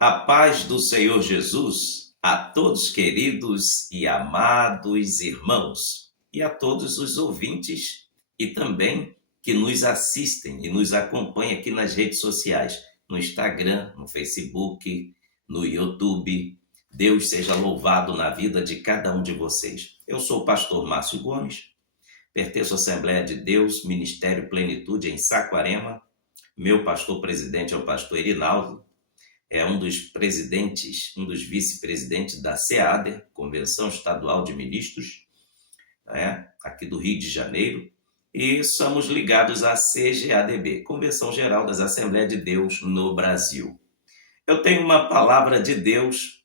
A paz do Senhor Jesus a todos queridos e amados irmãos e a todos os ouvintes e também que nos assistem e nos acompanham aqui nas redes sociais, no Instagram, no Facebook, no YouTube. Deus seja louvado na vida de cada um de vocês. Eu sou o pastor Márcio Gomes, pertenço à Assembleia de Deus, Ministério Plenitude em Saquarema. Meu pastor presidente é o pastor Erinaldo. É um dos presidentes, um dos vice-presidentes da SEADER, Convenção Estadual de Ministros, né, aqui do Rio de Janeiro, e somos ligados à CGADB, Convenção Geral das Assembleias de Deus no Brasil. Eu tenho uma palavra de Deus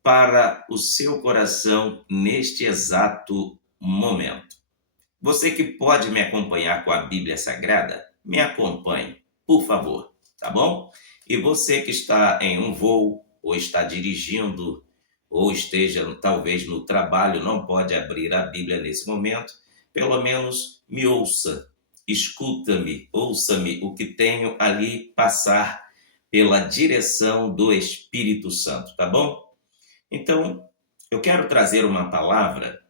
para o seu coração neste exato momento. Você que pode me acompanhar com a Bíblia Sagrada, me acompanhe, por favor, tá bom? E você que está em um voo, ou está dirigindo, ou esteja talvez no trabalho, não pode abrir a Bíblia nesse momento, pelo menos me ouça, escuta-me, ouça-me o que tenho ali passar pela direção do Espírito Santo, tá bom? Então, eu quero trazer uma palavra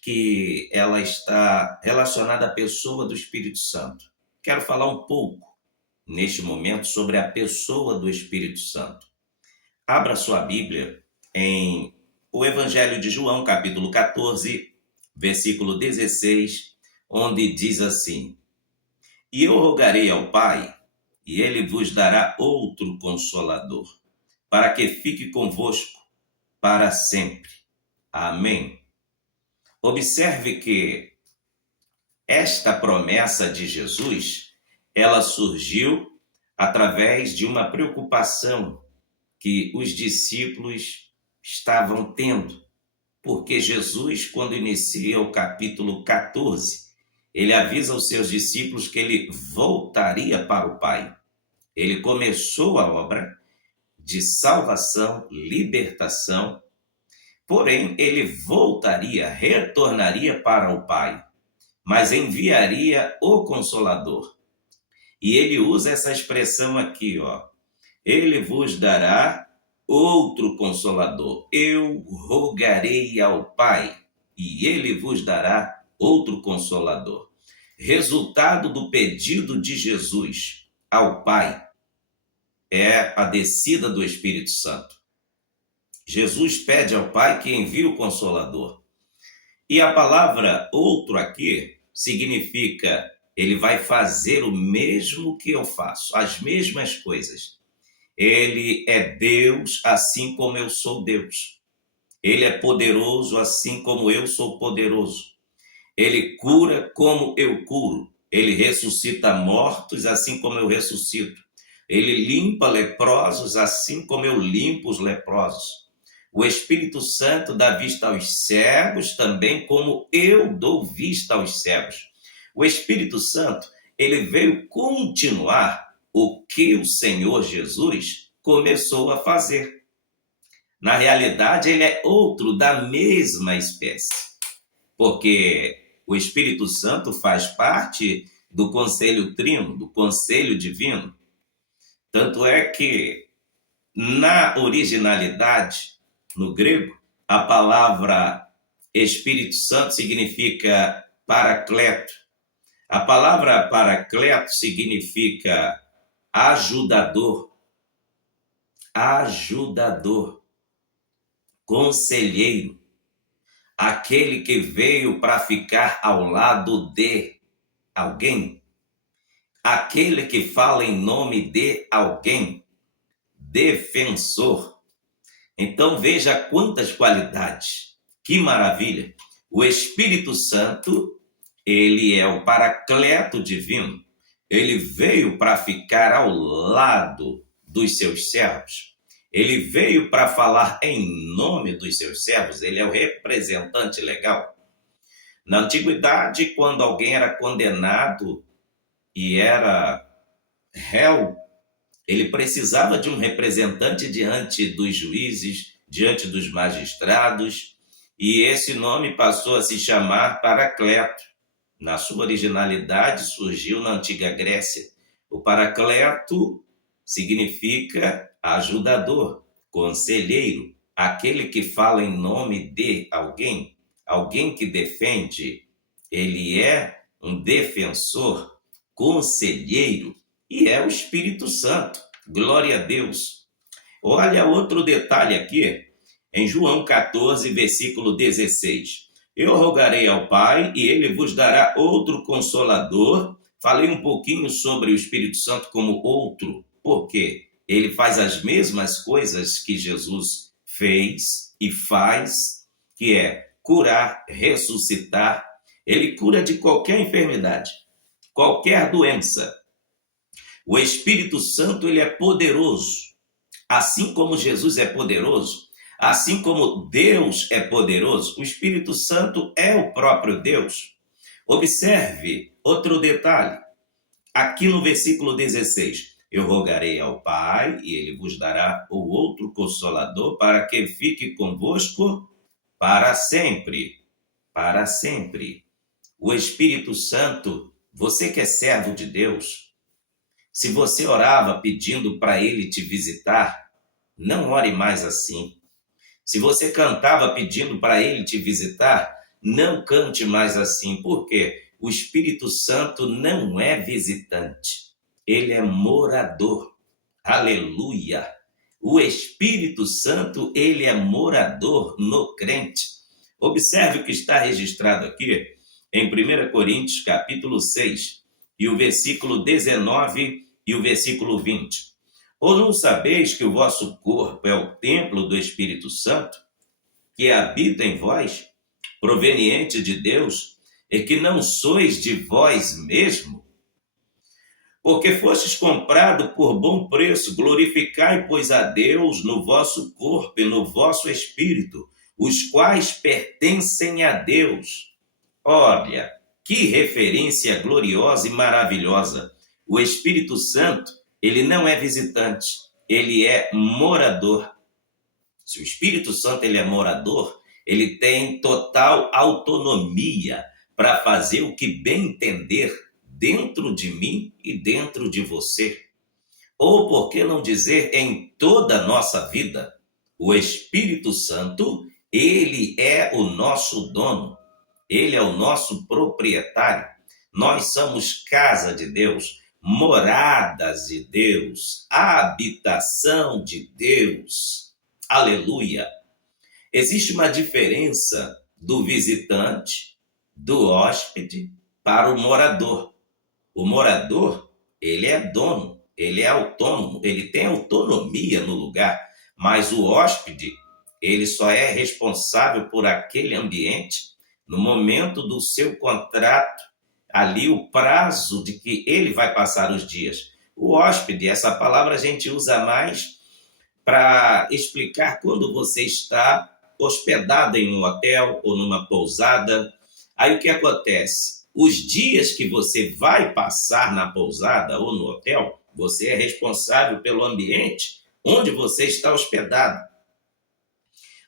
que ela está relacionada à pessoa do Espírito Santo. Quero falar um pouco neste momento sobre a pessoa do Espírito Santo. Abra sua Bíblia em o Evangelho de João, capítulo 14, versículo 16, onde diz assim: E eu rogarei ao Pai, e ele vos dará outro consolador, para que fique convosco para sempre. Amém. Observe que esta promessa de Jesus, ela surgiu através de uma preocupação que os discípulos estavam tendo, porque Jesus, quando inicia o capítulo 14, ele avisa aos seus discípulos que ele voltaria para o Pai. Ele começou a obra de salvação, libertação, porém ele voltaria, retornaria para o Pai, mas enviaria o Consolador. E ele usa essa expressão aqui, ó. Ele vos dará outro Consolador. Eu rogarei ao Pai, e ele vos dará outro Consolador. Resultado do pedido de Jesus ao Pai é a descida do Espírito Santo. Jesus pede ao Pai que envie o Consolador. E a palavra outro aqui significa ele vai fazer o mesmo que eu faço, as mesmas coisas. Ele é Deus assim como eu sou Deus. Ele é poderoso assim como eu sou poderoso. Ele cura como eu curo. Ele ressuscita mortos assim como eu ressuscito. Ele limpa leprosos assim como eu limpo os leprosos. O Espírito Santo dá vista aos cegos também como eu dou vista aos cegos. O Espírito Santo, ele veio continuar o que o Senhor Jesus começou a fazer. Na realidade, ele é outro da mesma espécie, porque o Espírito Santo faz parte do conselho trino, do conselho divino. Tanto é que, na originalidade, no grego, a palavra Espírito Santo significa paracleto. A palavra paracleto significa ajudador, conselheiro, aquele que veio para ficar ao lado de alguém, aquele que fala em nome de alguém, defensor. Então veja quantas qualidades, que maravilha. O Espírito Santo, ele é o paracleto divino, ele veio para ficar ao lado dos seus servos, ele veio para falar em nome dos seus servos, ele é o representante legal. Na antiguidade, quando alguém era condenado e era réu, ele precisava de um representante diante dos juízes, diante dos magistrados, e esse nome passou a se chamar Paracleto. Na sua originalidade, surgiu na antiga Grécia. O Paracleto significa ajudador, conselheiro, aquele que fala em nome de alguém, alguém que defende. Ele é um defensor, conselheiro, e é o Espírito Santo. Glória a Deus. Olha outro detalhe aqui, em João 14, versículo 16. Eu rogarei ao Pai e ele vos dará outro consolador. Falei um pouquinho sobre o Espírito Santo como outro, porque ele faz as mesmas coisas que Jesus fez e faz, que é curar, ressuscitar. Ele cura de qualquer enfermidade, qualquer doença. O Espírito Santo, ele é poderoso. Assim como Jesus é poderoso, assim como Deus é poderoso, o Espírito Santo é o próprio Deus. Observe outro detalhe, aqui no versículo 16. Eu rogarei ao Pai e ele vos dará o outro Consolador para que fique convosco para sempre. Para sempre. O Espírito Santo, você que é servo de Deus, se você orava pedindo para ele te visitar, não ore mais assim. Se você cantava pedindo para ele te visitar, não cante mais assim. Por quê? O Espírito Santo não é visitante, ele é morador. Aleluia! O Espírito Santo, ele é morador no crente. Observe o que está registrado aqui em 1 Coríntios, capítulo 6, e o versículo 19 e o versículo 20. Ou não sabeis que o vosso corpo é o templo do Espírito Santo, que habita em vós, proveniente de Deus, e que não sois de vós mesmo? Porque fostes comprado por bom preço, glorificai, pois, a Deus no vosso corpo e no vosso espírito, os quais pertencem a Deus. Olha, que referência gloriosa e maravilhosa. O Espírito Santo, ele não é visitante, ele é morador. Se o Espírito Santo ele é morador, ele tem total autonomia para fazer o que bem entender dentro de mim e dentro de você. Ou, por que não dizer, em toda a nossa vida. O Espírito Santo, ele é o nosso dono, ele é o nosso proprietário. Nós somos casa de Deus, moradas de Deus, habitação de Deus. Aleluia! Existe uma diferença do visitante, do hóspede, para o morador. O morador, ele é dono, ele é autônomo, ele tem autonomia no lugar, mas o hóspede, ele só é responsável por aquele ambiente no momento do seu contrato, ali o prazo de que ele vai passar os dias. O hóspede, essa palavra a gente usa mais para explicar quando você está hospedado em um hotel ou numa pousada. Aí o que acontece? Os dias que você vai passar na pousada ou no hotel, você é responsável pelo ambiente onde você está hospedado.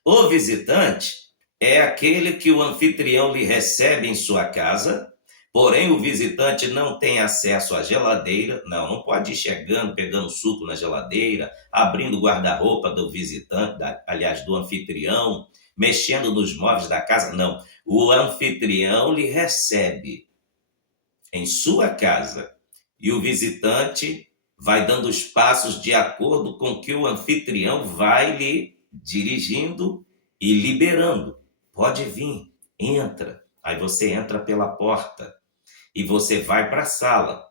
O visitante é aquele que o anfitrião lhe recebe em sua casa, porém o visitante não tem acesso à geladeira, não pode ir chegando, pegando suco na geladeira, abrindo o guarda-roupa do visitante, aliás, do anfitrião, mexendo nos móveis da casa, não. O anfitrião lhe recebe em sua casa e o visitante vai dando os passos de acordo com que o anfitrião vai lhe dirigindo e liberando. Pode vir, entra. Aí você entra pela porta e você vai para a sala.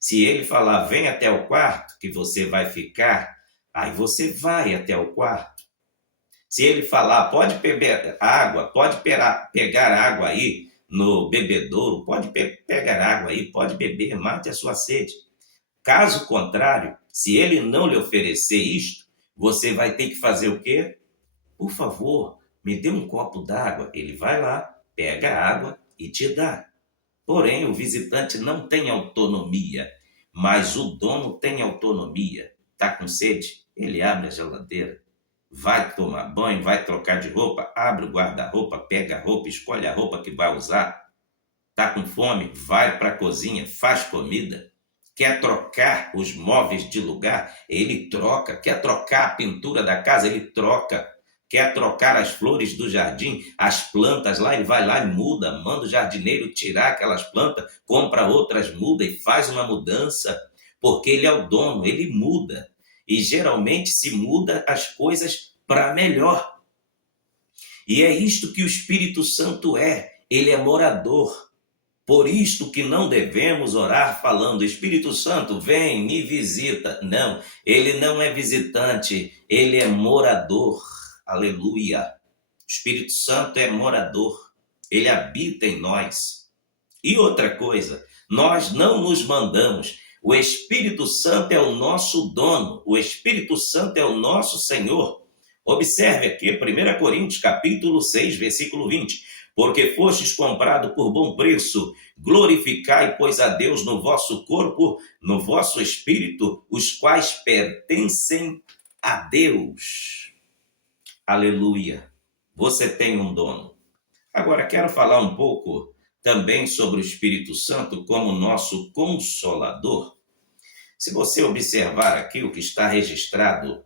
Se ele falar, vem até o quarto, que você vai ficar, aí você vai até o quarto. Se ele falar, pode beber água, pode pegar água aí no bebedouro, pode pegar água aí, pode beber, mate a sua sede. Caso contrário, se ele não lhe oferecer isto, você vai ter que fazer o quê? Por favor, me dê um copo d'água. Ele vai lá, pega a água e te dá. Porém, o visitante não tem autonomia, mas o dono tem autonomia. Está com sede? Ele abre a geladeira, vai tomar banho, vai trocar de roupa, abre o guarda-roupa, pega a roupa, escolhe a roupa que vai usar. Está com fome? Vai para a cozinha, faz comida. Quer trocar os móveis de lugar? Ele troca. Quer trocar a pintura da casa? Ele troca. Quer trocar as flores do jardim, as plantas lá? Ele vai lá e muda, manda o jardineiro tirar aquelas plantas, compra outras, muda e faz uma mudança, porque ele é o dono, ele muda. E geralmente se muda as coisas para melhor. E é isto que o Espírito Santo é. Ele é morador. Por isto que não devemos orar falando, Espírito Santo, vem, me visita. Não, ele não é visitante, ele é morador. Aleluia. O Espírito Santo é morador, ele habita em nós. E outra coisa, nós não nos mandamos. O Espírito Santo é o nosso dono, o Espírito Santo é o nosso Senhor. Observe aqui, 1 Coríntios, capítulo 6, versículo 20. Porque fostes comprado por bom preço, glorificai, pois, a Deus no vosso corpo, no vosso espírito, os quais pertencem a Deus. Aleluia. Você tem um dono. Agora, quero falar um pouco também sobre o Espírito Santo como nosso consolador. Se você observar aqui o que está registrado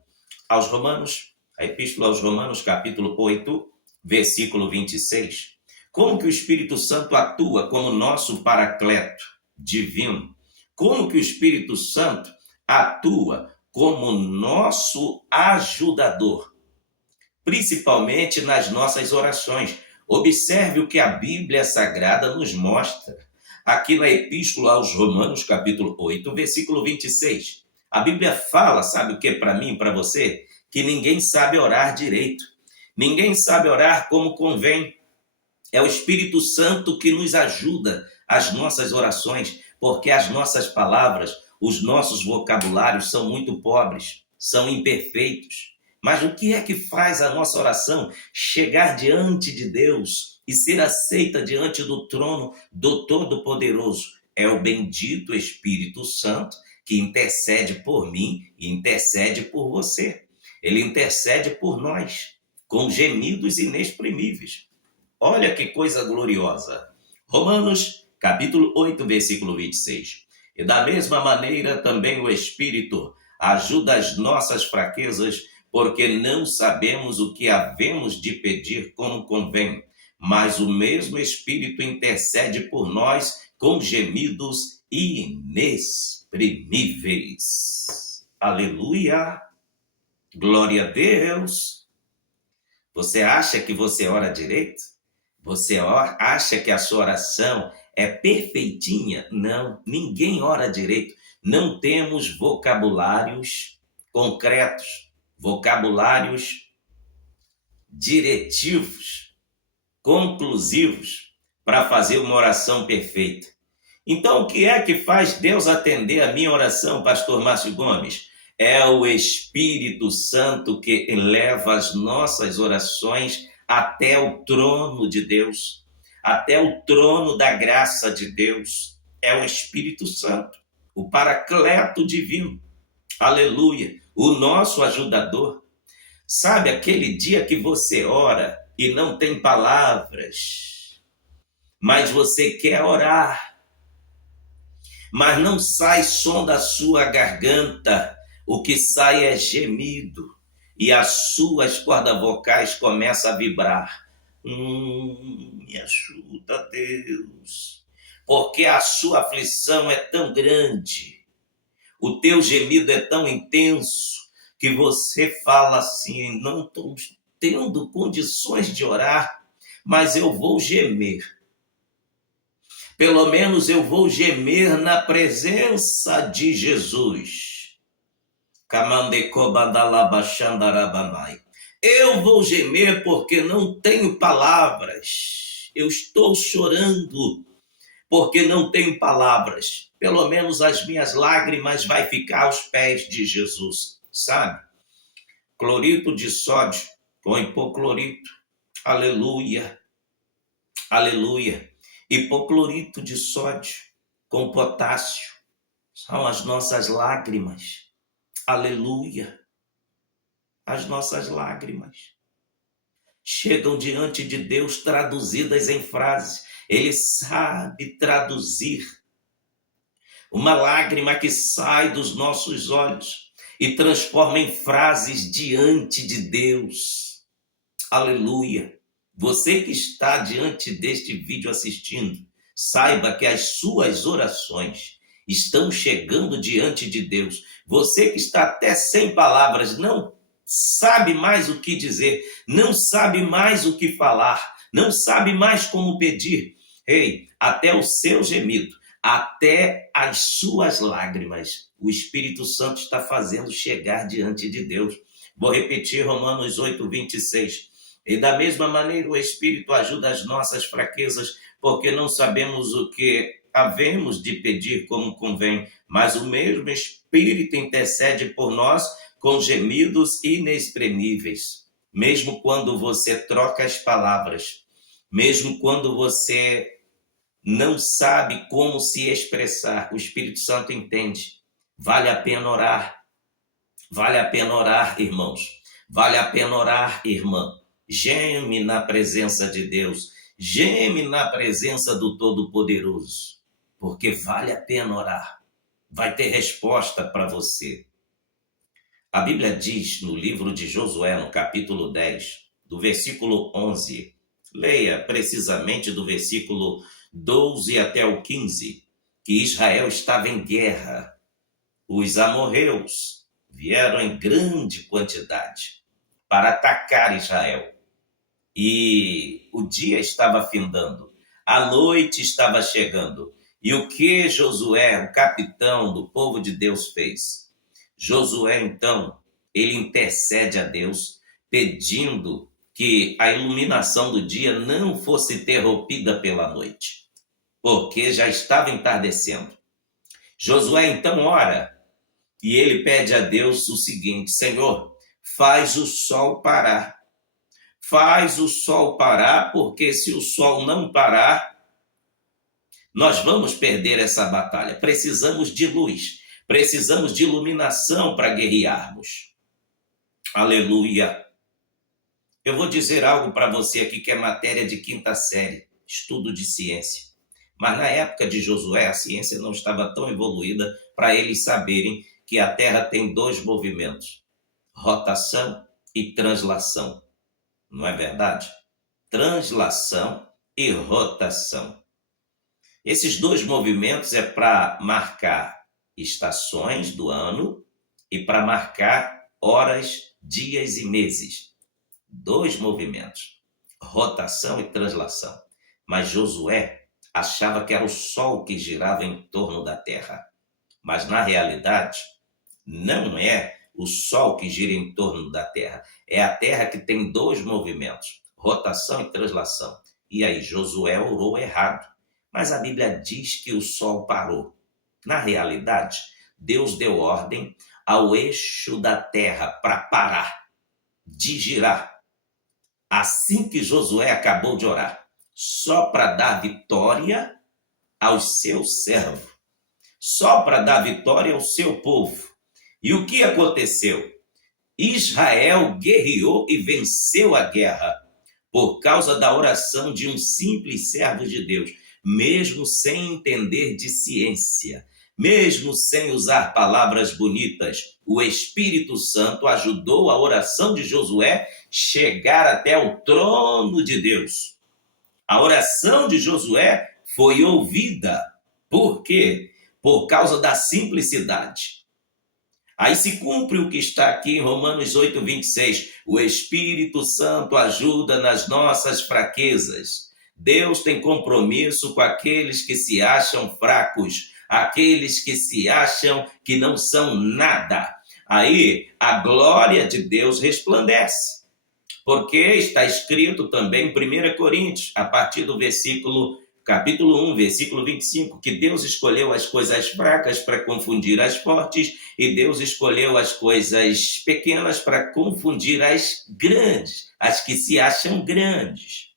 aos Romanos, a Epístola aos Romanos, capítulo 8, versículo 26, como que o Espírito Santo atua como nosso paracleto divino? Como que o Espírito Santo atua como nosso ajudador? Principalmente nas nossas orações. Observe o que a Bíblia Sagrada nos mostra. Aqui na Epístola aos Romanos, capítulo 8, versículo 26. A Bíblia fala, sabe o que para mim e para você? Que ninguém sabe orar direito. Ninguém sabe orar como convém. É o Espírito Santo que nos ajuda as nossas orações, porque as nossas palavras, os nossos vocabulários são muito pobres, são imperfeitos. Mas o que é que faz a nossa oração chegar diante de Deus e ser aceita diante do trono do Todo-Poderoso? É o bendito Espírito Santo que intercede por mim e intercede por você. Ele intercede por nós, com gemidos inexprimíveis. Olha que coisa gloriosa. Romanos, capítulo 8, versículo 26. E da mesma maneira também o Espírito ajuda as nossas fraquezas, porque não sabemos o que havemos de pedir como convém, mas o mesmo Espírito intercede por nós com gemidos inexprimíveis. Aleluia! Glória a Deus! Você acha que você ora direito? Você acha que a sua oração é perfeitinha? Não, ninguém ora direito. Não temos vocabulários concretos, vocabulários diretivos, conclusivos para fazer uma oração perfeita. Então, o que é que faz Deus atender a minha oração, pastor Márcio Gomes? É o Espírito Santo que eleva as nossas orações até o trono de Deus, até o trono da graça de Deus. É o Espírito Santo, o Paracleto divino. Aleluia! O nosso ajudador. Sabe aquele dia que você ora e não tem palavras, mas você quer orar, mas não sai som da sua garganta, o que sai é gemido, e as suas cordas vocais começam a vibrar. Me ajuda, Deus, porque a sua aflição é tão grande, o teu gemido é tão intenso, que você fala assim, não estou tendo condições de orar, mas eu vou gemer. Pelo menos eu vou gemer na presença de Jesus. Eu vou gemer porque não tenho palavras. Eu estou chorando porque não tenho palavras. Pelo menos as minhas lágrimas vai ficar aos pés de Jesus, sabe? Cloreto de sódio com hipoclorito. Aleluia. Aleluia. Hipoclorito de sódio com potássio são as nossas lágrimas. Aleluia. As nossas lágrimas chegam diante de Deus traduzidas em frases. Ele sabe traduzir uma lágrima que sai dos nossos olhos e transforma em frases diante de Deus. Aleluia! Você que está diante deste vídeo assistindo, saiba que as suas orações estão chegando diante de Deus. Você que está até sem palavras, não sabe mais o que dizer, não sabe mais o que falar, não sabe mais como pedir. Ei, até o seu gemido, até as suas lágrimas, o Espírito Santo está fazendo chegar diante de Deus. Vou repetir Romanos 8:26. E da mesma maneira o Espírito ajuda as nossas fraquezas, porque não sabemos o que havemos de pedir como convém, mas o mesmo Espírito intercede por nós com gemidos inexprimíveis. Mesmo quando você troca as palavras, mesmo quando você não sabe como se expressar, o Espírito Santo entende. Vale a pena orar. Vale a pena orar, irmãos. Vale a pena orar, irmã. Geme na presença de Deus. Geme na presença do Todo-Poderoso. Porque vale a pena orar. Vai ter resposta para você. A Bíblia diz no livro de Josué, no capítulo 10, do versículo 11. Leia precisamente do versículo 12 até o 15, que Israel estava em guerra. Os amorreus vieram em grande quantidade para atacar Israel. E o dia estava findando, a noite estava chegando. E o que Josué, o capitão do povo de Deus, fez? Josué, então, ele intercede a Deus, pedindo que a iluminação do dia não fosse interrompida pela noite, porque já estava entardecendo. Josué, então, ora, e ele pede a Deus o seguinte: Senhor, faz o sol parar. Faz o sol parar, porque se o sol não parar, nós vamos perder essa batalha. Precisamos de luz, precisamos de iluminação para guerrearmos. Aleluia! Eu vou dizer algo para você aqui que é matéria de 5ª série, estudo de ciência. Mas na época de Josué, a ciência não estava tão evoluída para eles saberem que a Terra tem 2 movimentos: rotação e translação. Não é verdade? Translação e rotação. Esses 2 movimentos é para marcar estações do ano e para marcar horas, dias e meses. 2 movimentos, rotação e translação. Mas Josué achava que era o sol que girava em torno da terra. Mas na realidade, não é o sol que gira em torno da terra. É a terra que tem 2 movimentos, rotação e translação. E aí Josué orou errado. Mas a Bíblia diz que o sol parou. Na realidade, Deus deu ordem ao eixo da terra para parar de girar. Assim que Josué acabou de orar, só para dar vitória aos seus servos, só para dar vitória ao seu povo. E o que aconteceu? Israel guerreou e venceu a guerra por causa da oração de um simples servo de Deus, mesmo sem entender de ciência, mesmo sem usar palavras bonitas. O Espírito Santo ajudou a oração de Josué chegar até o trono de Deus. A oração de Josué foi ouvida. Por quê? Por causa da simplicidade. Aí se cumpre o que está aqui em Romanos 8:26. O Espírito Santo ajuda nas nossas fraquezas. Deus tem compromisso com aqueles que se acham fracos, aqueles que se acham que não são nada. Aí a glória de Deus resplandece. Porque está escrito também em 1 Coríntios, a partir do capítulo 1, versículo 25, que Deus escolheu as coisas fracas para confundir as fortes e Deus escolheu as coisas pequenas para confundir as grandes, as que se acham grandes.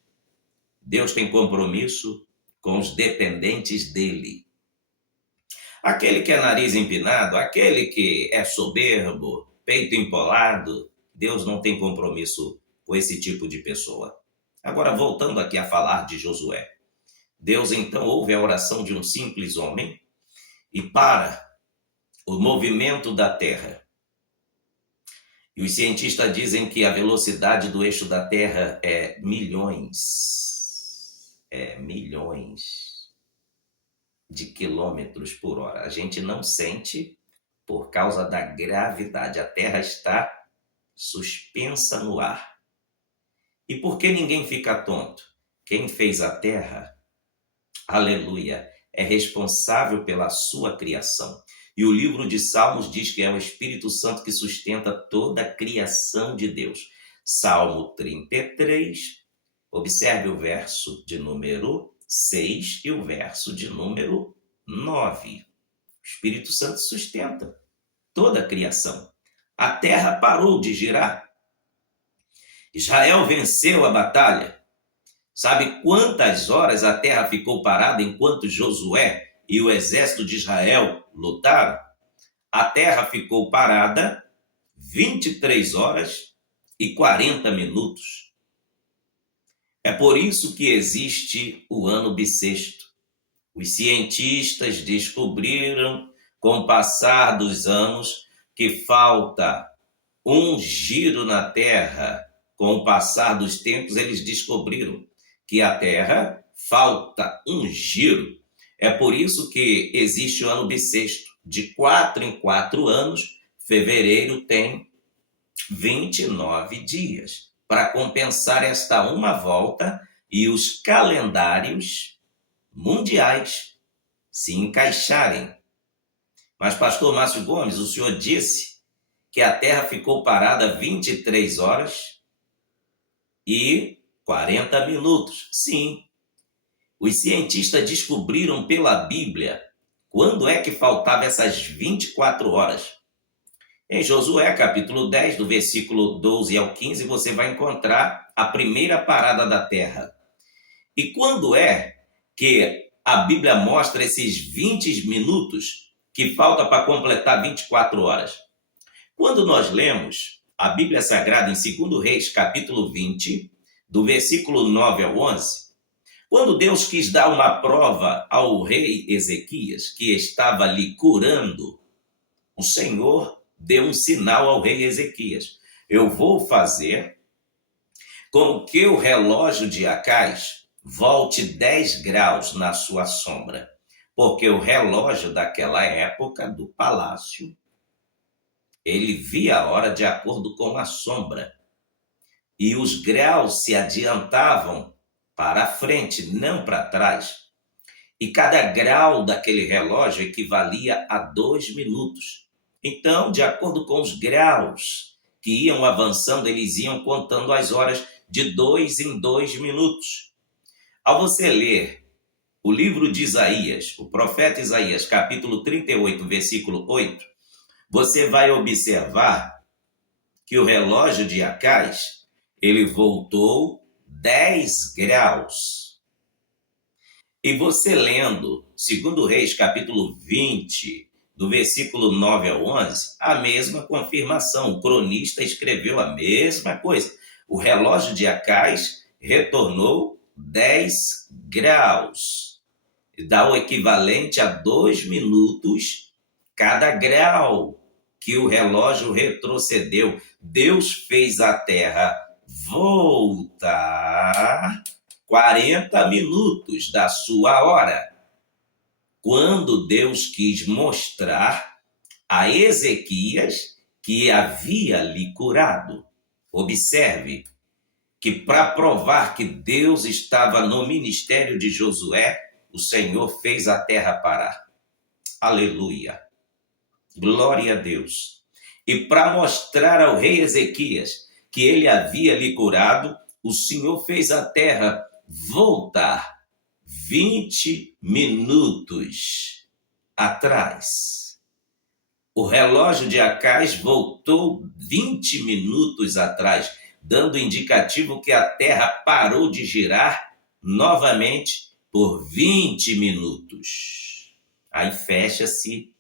Deus tem compromisso com os dependentes dele. Aquele que é nariz empinado, aquele que é soberbo, peito empolado, Deus não tem compromisso com esse tipo de pessoa. Agora, voltando aqui a falar de Josué. Deus então ouve a oração de um simples homem e para o movimento da Terra. E os cientistas dizem que a velocidade do eixo da Terra é milhões de quilômetros por hora. A gente não sente por causa da gravidade. A Terra está suspensa no ar. E por que ninguém fica tonto? Quem fez a Terra, aleluia, é responsável pela sua criação. E o livro de Salmos diz que é o Espírito Santo que sustenta toda a criação de Deus. Salmo 33, observe o verso de número 6 e o verso de número 9. O Espírito Santo sustenta toda a criação. A terra parou de girar. Israel venceu a batalha. Sabe quantas horas a terra ficou parada enquanto Josué e o exército de Israel lutaram? A terra ficou parada 23 horas e 40 minutos. É por isso que existe o ano bissexto. Os cientistas descobriram, com o passar dos anos, que falta um giro na Terra. Com o passar dos tempos, eles descobriram que a Terra falta um giro. É por isso que existe o ano bissexto. De 4 em 4 anos, fevereiro tem 29 dias. Para compensar esta uma volta e os calendários mundiais se encaixarem. Mas, pastor Márcio Gomes, o senhor disse que a Terra ficou parada 23 horas e 40 minutos. Sim, os cientistas descobriram pela Bíblia quando é que faltava essas 24 horas. Em Josué, capítulo 10, do versículo 12 ao 15, você vai encontrar a primeira parada da Terra. E quando é que a Bíblia mostra esses 20 minutos que falta para completar 24 horas? Quando nós lemos a Bíblia Sagrada em 2 Reis, capítulo 20, do versículo 9 ao 11, quando Deus quis dar uma prova ao rei Ezequias, que estava lhe curando, o Senhor deu um sinal ao rei Ezequias. Eu vou fazer com que o relógio de Acais volte 10 graus na sua sombra, porque o relógio daquela época do palácio, ele via a hora de acordo com a sombra. E os graus se adiantavam para a frente, não para trás. E cada grau daquele relógio equivalia a 2 minutos. Então, de acordo com os graus que iam avançando, eles iam contando as horas de 2 em 2 minutos. Ao você ler o livro de Isaías, o profeta Isaías, capítulo 38, versículo 8, você vai observar que o relógio de Acais, ele voltou 10 graus. E você lendo 2 Reis, capítulo 20, do versículo 9 ao 11, a mesma confirmação. O cronista escreveu a mesma coisa. O relógio de Acais retornou 10 graus. Dá o equivalente a 2 minutos cada grau que o relógio retrocedeu. Deus fez a terra voltar 40 minutos da sua hora, quando Deus quis mostrar a Ezequias que havia lhe curado. Observe que para provar que Deus estava no ministério de Josué, o Senhor fez a terra parar. Aleluia! Glória a Deus! E para mostrar ao rei Ezequias que ele havia lhe curado, o Senhor fez a terra voltar 20 minutos atrás. O relógio de Acais voltou 20 minutos atrás, dando indicativo que a Terra parou de girar novamente por 20 minutos. Aí fecha-se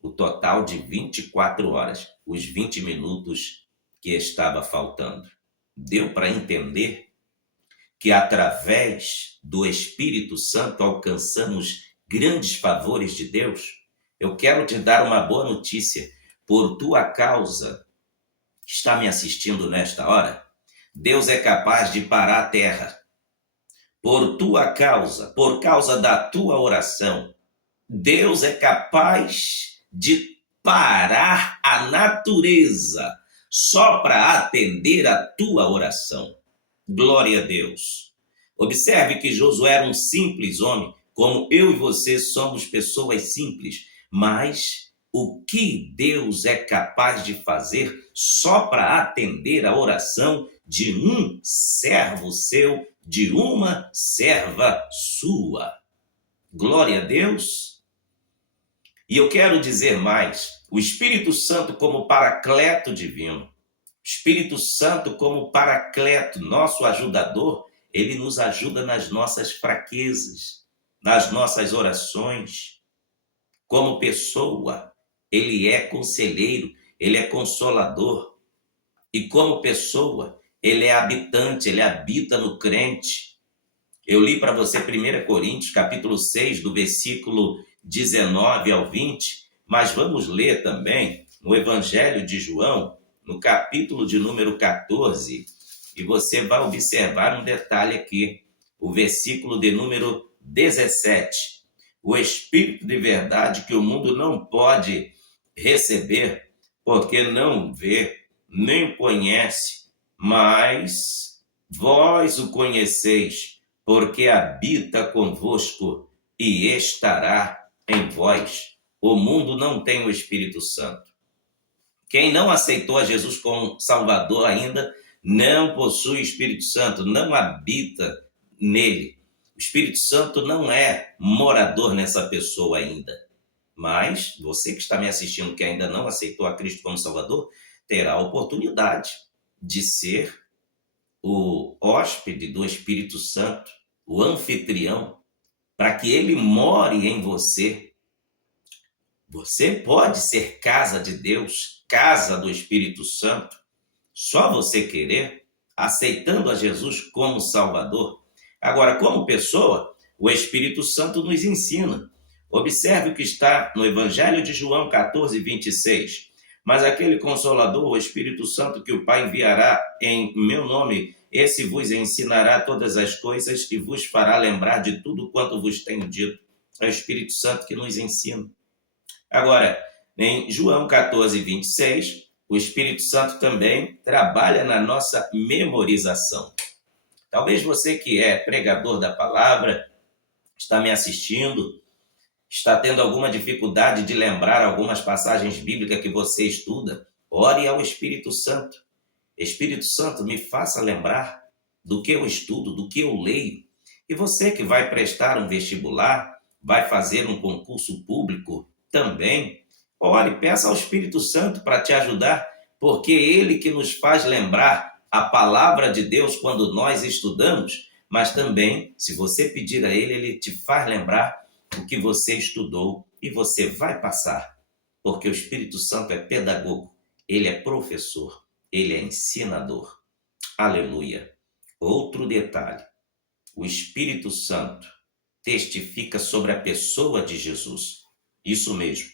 o total de 24 horas, os 20 minutos que estava faltando. Deu para entender que através do Espírito Santo alcançamos grandes favores de Deus? Eu quero te dar uma boa notícia. Por tua causa, está me assistindo nesta hora? Deus é capaz de parar a terra. Por tua causa, por causa da tua oração, Deus é capaz de parar a natureza só para atender a tua oração. Glória a Deus. Observe que Josué era um simples homem, como eu e você somos pessoas simples, mas o que Deus é capaz de fazer só para atender a oração de um servo seu, de uma serva sua. Glória a Deus. E eu quero dizer mais, o Espírito Santo como paracleto divino, o Espírito Santo como paracleto, nosso ajudador, ele nos ajuda nas nossas fraquezas, nas nossas orações. Como pessoa, ele é conselheiro, ele é consolador. E como pessoa, ele é habitante, ele habita no crente. Eu li para você 1 Coríntios, capítulo 6, do versículo 19 ao 20, mas vamos ler também no Evangelho de João, no capítulo de número 14, e você vai observar um detalhe aqui, o versículo de número 17. O Espírito de verdade que o mundo não pode receber, porque não vê, nem conhece, mas vós o conheceis, porque habita convosco e estará em vós. O mundo não tem o Espírito Santo. Quem não aceitou a Jesus como Salvador ainda não possui o Espírito Santo, não habita nele. O Espírito Santo não é morador nessa pessoa ainda. Mas você que está me assistindo que ainda não aceitou a Cristo como Salvador, terá a oportunidade de ser o hóspede do Espírito Santo, o anfitrião, para que ele more em você. Você pode ser casa de Deus, casa do Espírito Santo, só você querer, aceitando a Jesus como Salvador. Agora, como pessoa, o Espírito Santo nos ensina. Observe o que está no Evangelho de João 14, 26. Mas aquele Consolador, o Espírito Santo, que o Pai enviará em meu nome, esse vos ensinará todas as coisas e vos fará lembrar de tudo quanto vos tenho dito. É o Espírito Santo que nos ensina. Agora, em João 14, 26, o Espírito Santo também trabalha na nossa memorização. Talvez você que é pregador da palavra, está me assistindo, está tendo alguma dificuldade de lembrar algumas passagens bíblicas que você estuda, ore ao Espírito Santo. Espírito Santo, me faça lembrar do que eu estudo, do que eu leio. E você que vai prestar um vestibular, vai fazer um concurso público também, ore, peça ao Espírito Santo para te ajudar, porque é ele que nos faz lembrar a palavra de Deus quando nós estudamos, mas também, se você pedir a ele, ele te faz lembrar o que você estudou e você vai passar, porque o Espírito Santo é pedagogo, ele é professor, ele é ensinador. Aleluia. Outro detalhe, o Espírito Santo testifica sobre a pessoa de Jesus. Isso mesmo.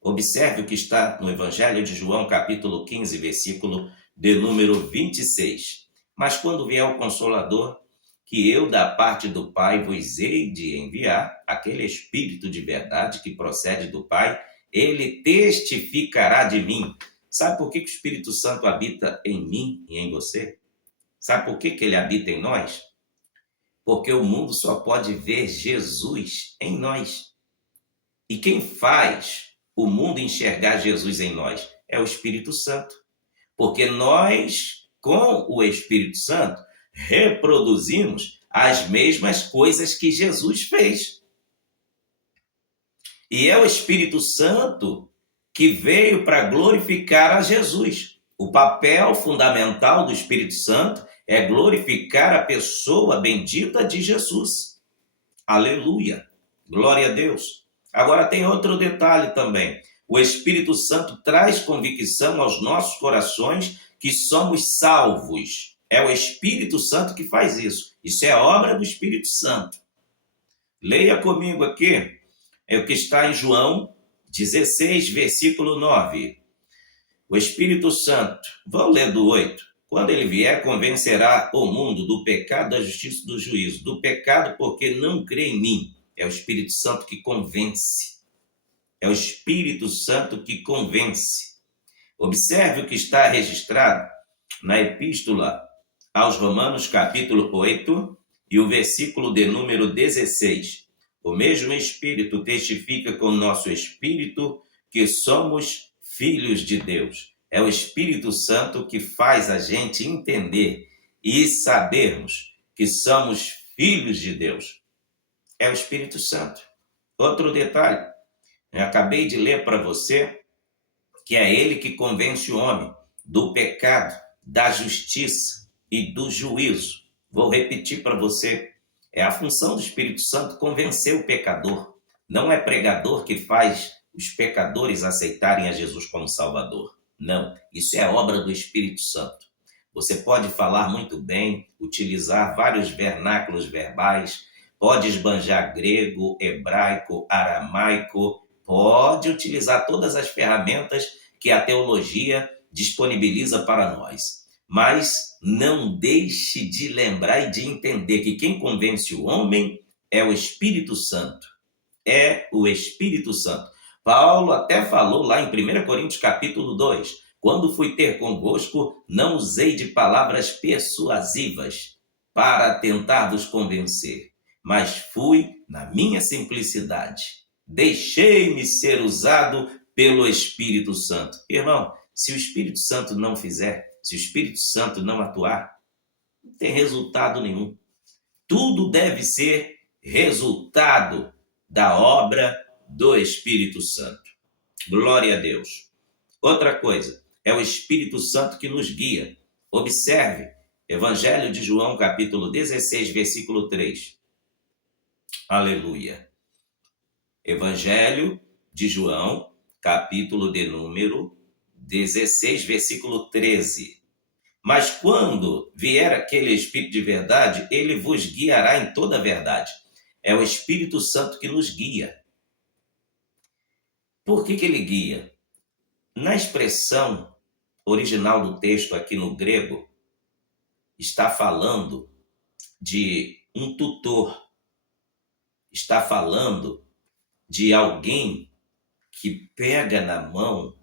Observe o que está no Evangelho de João, capítulo 15, versículo de número 26. Mas quando vier o Consolador, que eu da parte do Pai vos hei de enviar, aquele Espírito de verdade que procede do Pai, ele testificará de mim. Sabe por que o Espírito Santo habita em mim e em você? Sabe por que ele habita em nós? Porque o mundo só pode ver Jesus em nós. E quem faz o mundo enxergar Jesus em nós é o Espírito Santo. Porque nós, com o Espírito Santo, reproduzimos as mesmas coisas que Jesus fez. E é o Espírito Santo que veio para glorificar a Jesus. O papel fundamental do Espírito Santo é glorificar a pessoa bendita de Jesus. Aleluia! Glória a Deus! Agora tem outro detalhe também. O Espírito Santo traz convicção aos nossos corações que somos salvos. É o Espírito Santo que faz isso. Isso é obra do Espírito Santo. Leia comigo aqui, é o que está em João 16, versículo 9. O Espírito Santo, vamos ler do 8. Quando ele vier, convencerá o mundo do pecado, da justiça e do juízo. Do pecado, porque não crê em mim. É o Espírito Santo que convence. É o Espírito Santo que convence. Observe o que está registrado na Epístola aos Romanos, capítulo 8, e o versículo de número 16. O mesmo Espírito testifica com o nosso Espírito que somos filhos de Deus. É o Espírito Santo que faz a gente entender e sabermos que somos filhos de Deus. É o Espírito Santo. Outro detalhe, eu acabei de ler para você que é ele que convence o homem do pecado, da justiça e do juízo. Vou repetir para você, é a função do Espírito Santo convencer o pecador. Não é pregador que faz os pecadores aceitarem a Jesus como Salvador. Não, isso é obra do Espírito Santo. Você pode falar muito bem, utilizar vários vernáculos verbais, pode esbanjar grego, hebraico, aramaico, pode utilizar todas as ferramentas que a teologia disponibiliza para nós. Mas não deixe de lembrar e de entender que quem convence o homem é o Espírito Santo. É o Espírito Santo. Paulo até falou lá em 1 Coríntios capítulo 2, quando fui ter convosco, não usei de palavras persuasivas para tentar vos convencer, mas fui na minha simplicidade. Deixei-me ser usado pelo Espírito Santo. Irmão, se o Espírito Santo não fizer, se o Espírito Santo não atuar, não tem resultado nenhum. Tudo deve ser resultado da obra do Espírito Santo. Glória a Deus. Outra coisa, é o Espírito Santo que nos guia. Observe, Evangelho de João, capítulo 16, versículo 3. Aleluia. Evangelho de João, capítulo de número 16, versículo 13. Mas quando vier aquele Espírito de verdade, ele vos guiará em toda a verdade. É o Espírito Santo que nos guia. Por que ele guia? Na expressão original do texto aqui no grego, está falando de um tutor, está falando de alguém que pega na mão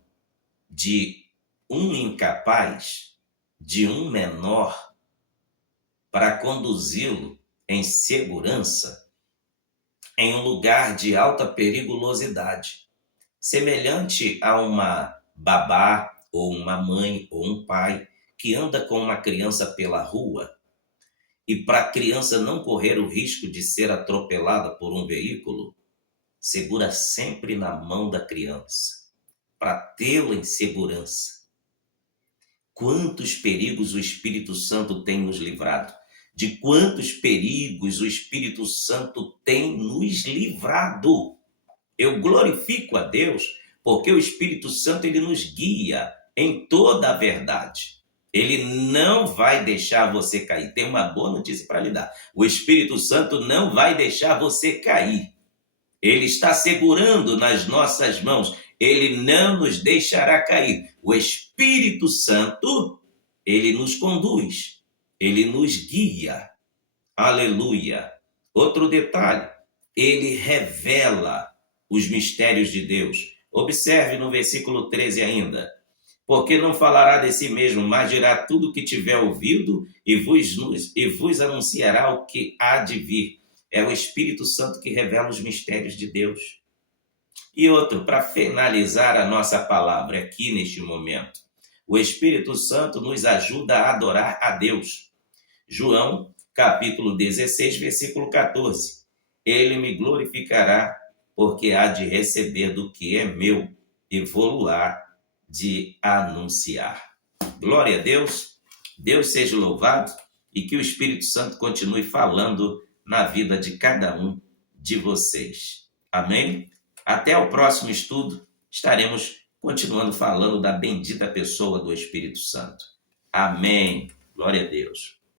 de um incapaz, de um menor, para conduzi-lo em segurança em um lugar de alta periculosidade, semelhante a uma babá ou uma mãe ou um pai que anda com uma criança pela rua e para a criança não correr o risco de ser atropelada por um veículo, segura sempre na mão da criança para tê-la em segurança. Quantos perigos o Espírito Santo tem nos livrado? De quantos perigos o Espírito Santo tem nos livrado? Eu glorifico a Deus porque o Espírito Santo ele nos guia em toda a verdade. Ele não vai deixar você cair. Tem uma boa notícia para lhe dar. O Espírito Santo não vai deixar você cair. Ele está segurando nas nossas mãos. Ele não nos deixará cair. O Espírito Santo, ele nos conduz. Ele nos guia. Aleluia. Outro detalhe, ele revela os mistérios de Deus. Observe no versículo 13 ainda. Porque não falará de si mesmo, mas dirá tudo o que tiver ouvido e vos anunciará o que há de vir. É o Espírito Santo que revela os mistérios de Deus. E outro, para finalizar a nossa palavra aqui neste momento, o Espírito Santo nos ajuda a adorar a Deus. João, capítulo 16, versículo 14. Ele me glorificará, porque há de receber do que é meu e vou-lo-á de anunciar. Glória a Deus, Deus seja louvado e que o Espírito Santo continue falando na vida de cada um de vocês. Amém? Até o próximo estudo, estaremos continuando falando da bendita pessoa do Espírito Santo. Amém. Glória a Deus.